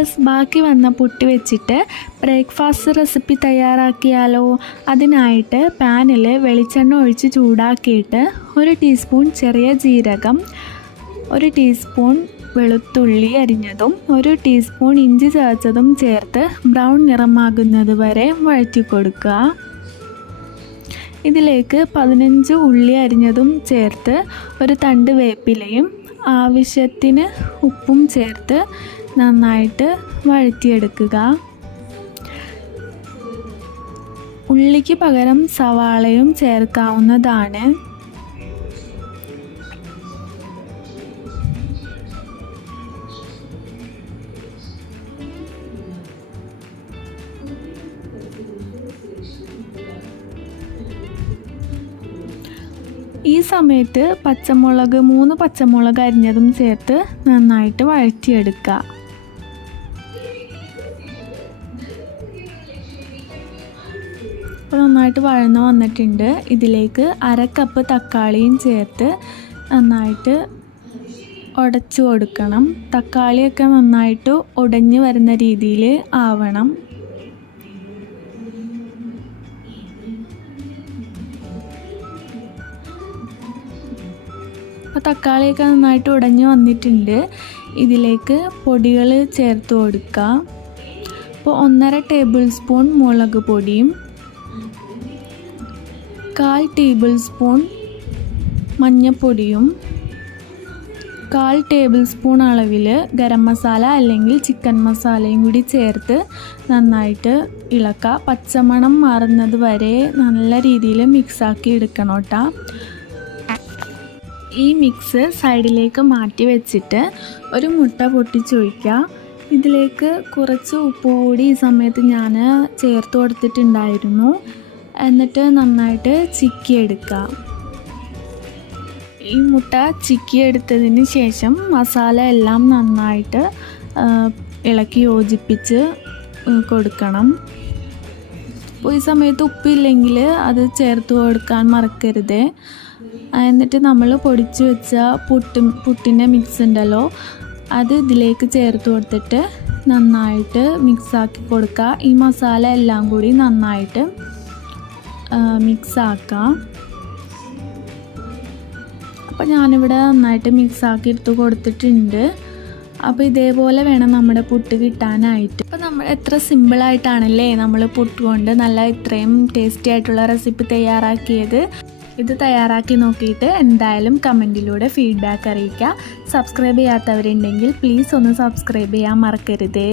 Viewers, ബാക്കി വന്ന പുട്ട് വെച്ചിട്ട് ബ്രേക്ക്ഫാസ്റ്റ് റെസിപ്പി തയ്യാറാക്കിയാലോ? അതിനായിട്ട് പാനിൽ വെളിച്ചെണ്ണ ഒഴിച്ച് ചൂടാക്കിയിട്ട് 1 ടീസ്പൂൺ ചെറിയ ജീരകം, 1 ടീസ്പൂൺ വെളുത്തുള്ളി അരിഞ്ഞതും 1 ടീസ്പൂൺ ഇഞ്ചി ചതച്ചതും ചേർത്ത് ബ്രൗൺ നിറമാകുന്നത് വരെ വഴറ്റി കൊടുക്കുക. ഇതിലേക്ക് 15 ഉള്ളി അരിഞ്ഞതും ചേർത്ത് 1 തണ്ട് വേപ്പിലയും ആവശ്യത്തിന് ഉപ്പും ചേർത്ത് നന്നായിട്ട് വഴറ്റിയെടുക്കുക. ഉള്ളിക്ക് പകരം സവാളയും ചേർക്കാവുന്നതാണ്. ഈ സമയത്ത് 3 പച്ചമുളക് അരിഞ്ഞതും ചേർത്ത് നന്നായിട്ട് വഴറ്റിയെടുക്കുക. അപ്പോൾ നന്നായിട്ട് വഴന്ന് വന്നിട്ടുണ്ട്. ഇതിലേക്ക് 1/2 കപ്പ് തക്കാളിയും ചേർത്ത് നന്നായിട്ട് ഉടച്ചു കൊടുക്കണം. തക്കാളിയൊക്കെ നന്നായിട്ട് ഉടഞ്ഞു വരുന്ന രീതിയിൽ ആവണം. അപ്പോൾ തക്കാളിയൊക്കെ നന്നായിട്ട് ഉടഞ്ഞു വന്നിട്ടുണ്ട്. ഇതിലേക്ക് പൊടികൾ ചേർത്ത് കൊടുക്കുക. അപ്പോൾ 1.5 ടേബിൾ സ്പൂൺ മുളക് പൊടിയും 1/4 ടേബിൾ സ്പൂൺ മഞ്ഞൾപ്പൊടിയും 1/4 ടേബിൾ സ്പൂൺ അളവിൽ ഗരം മസാല അല്ലെങ്കിൽ ചിക്കൻ മസാലയും കൂടി ചേർത്ത് നന്നായിട്ട് ഇളക്കുക. പച്ചമണം മാറുന്നത് വരെ നല്ല രീതിയിൽ മിക്സാക്കി എടുക്കണം കേട്ടോ. ഈ മിക്സ് സൈഡിലേക്ക് മാറ്റി വെച്ചിട്ട് ഒരു മുട്ട പൊട്ടിച്ചൊഴിക്കുക. ഇതിലേക്ക് കുറച്ച് ഉപ്പ് കൂടി ഈ സമയത്ത് ഞാൻ ചേർത്ത് കൊടുത്തിട്ടുണ്ടായിരുന്നു. എന്നിട്ട് നന്നായിട്ട് ചിക്കിയെടുക്കുക. ഈ മുട്ട ചിക്കിയെടുത്തതിന് ശേഷം മസാല എല്ലാം നന്നായിട്ട് ഇളക്കി യോജിപ്പിച്ച് കൊടുക്കണം. അപ്പോൾ ഈ സമയത്ത് ഉപ്പില്ലെങ്കിൽ അത് ചേർത്ത് കൊടുക്കാൻ മറക്കരുത്. എന്നിട്ട് നമ്മൾ പൊടിച്ച് വെച്ച പുട്ടിൻ്റെ മിക്സ് ഉണ്ടല്ലോ, അത് ഇതിലേക്ക് ചേർത്ത് കൊടുത്തിട്ട് നന്നായിട്ട് മിക്സാക്കി കൊടുക്കുക. ഈ മസാല എല്ലാം കൂടി നന്നായിട്ട് മിക്സാക്കാം. അപ്പോൾ ഞാനിവിടെ നന്നായിട്ട് മിക്സാക്കി എടുത്ത് കൊടുത്തിട്ടുണ്ട്. അപ്പോൾ ഇതേപോലെ വേണം നമ്മുടെ പുട്ട് കിട്ടാനായിട്ട്. അപ്പോൾ നമ്മൾ എത്ര സിമ്പിളായിട്ടാണല്ലേ നമ്മൾ പുട്ട് കൊണ്ട് നല്ല ഇത്രയും ടേസ്റ്റി ആയിട്ടുള്ള റെസിപ്പി തയ്യാറാക്കിയത്. ഇത് തയ്യാറാക്കി നോക്കിയിട്ട് എന്തായാലും കമൻറ്റിലൂടെ ഫീഡ്ബാക്ക് അറിയിക്കുക. സബ്സ്ക്രൈബ് ചെയ്യാത്തവരുണ്ടെങ്കിൽ പ്ലീസ് ഒന്ന് സബ്സ്ക്രൈബ് ചെയ്യാൻ മറക്കരുത്.